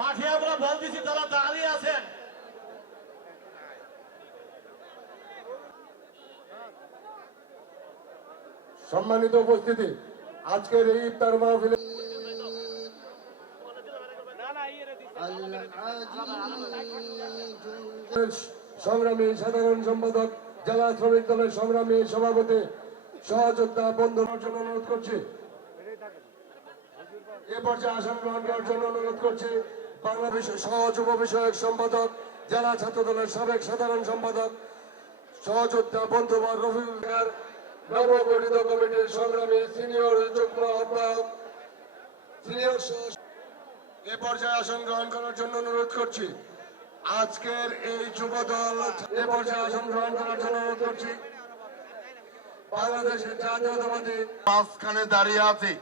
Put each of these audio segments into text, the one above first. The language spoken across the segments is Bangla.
মাঠে আমরা বলতেছি তারা দাঁড়িয়ে আছেন। সম্মানিত উপস্থিতি, আজকের এই ইফতার মাহফিলে সংগ্রামী সাধারণ সম্পাদক, জেলা শ্রমিক দলের সংগ্রামী সভাপতি, সহযোদ্ধা বন্ধুর জন্য অনুরোধ করছি। এ পর্যায়ে আসন গ্রহণ করার জন্য অনুরোধ করছি বাংলাদেশ সহ যুব বিষয়ক সম্পাদক, জেলা ছাত্র দলের সাবেক সাধারণ সম্পাদক, সহযোদ্ধা বন্ধুবর রফিকুল খান, নবগঠিত কমিটির সংগ্রামী সিনিয়র যুগ্ম আহ্বায়ক, সিনিয়র এ পর্যায়ে আসন গ্রহণ করার জন্য অনুরোধ করছি। আজকের এই যুব দল এ পর্যায়ে আসন গ্রহণ করার জন্য অনুরোধ করছি বাংলাদেশের জাতীয়তাবাদী। মাঝখানে দাঁড়িয়ে আছি,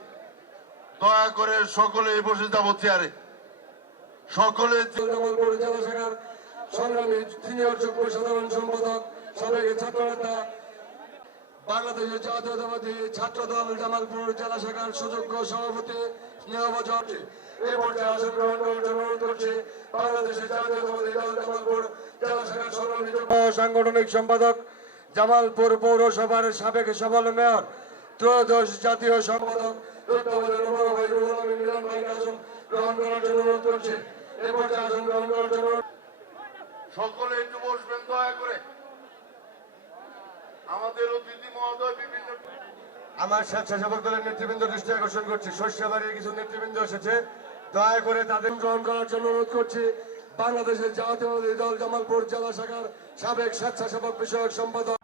দয়া করে সকলে বসে যাব চেয়ারে। সকলে জামালপুর জেলা শাখার সংগ্রামী সিনিয়র যুগ্ম সাধারণ সম্পাদক, সাবেক ছাত্রনেতা, বাংলাদেশের জাতীয়তাবাদী ছাত্র দল জামালপুর জেলা শাখার সুযোগ্য সভাপতি স্নেহভাজন। এই পর্যায়ে আসন গ্রহণ করার জন্য অনুরোধ করছি বাংলাদেশের জাতীয়তাবাদী দল জামালপুর জেলা শাখার সংগ্রামী সাংগঠনিক সম্পাদক, জামালপুর পৌরসভার সাবেক সফল মেয়র, ত্রয়োদশ জাতীয় সম্পাদক মিলন ভাইকে আসন গ্রহণ করার জন্য অনুরোধ করছি। এই পর্যায়ে আসন গ্রহণ করার জন্য সকলে একটু বসবেন দয়া করে। আমাদের অতিথি মহোদয় বিভিন্ন আমার স্বেচ্ছাসেবক দলের নেতৃবৃন্দ দৃষ্টি আকর্ষণ করছি, শস্যবাড়ির কিছু নেতৃবৃন্দ এসেছে, দয়া করে তাদের গ্রহণ করার জন্য অনুরোধ করছি বাংলাদেশের জাতীয়তাবাদী দল জামালপুর জেলা শাখার সাবেক স্বেচ্ছাসেবক বিষয়ক সম্পাদক।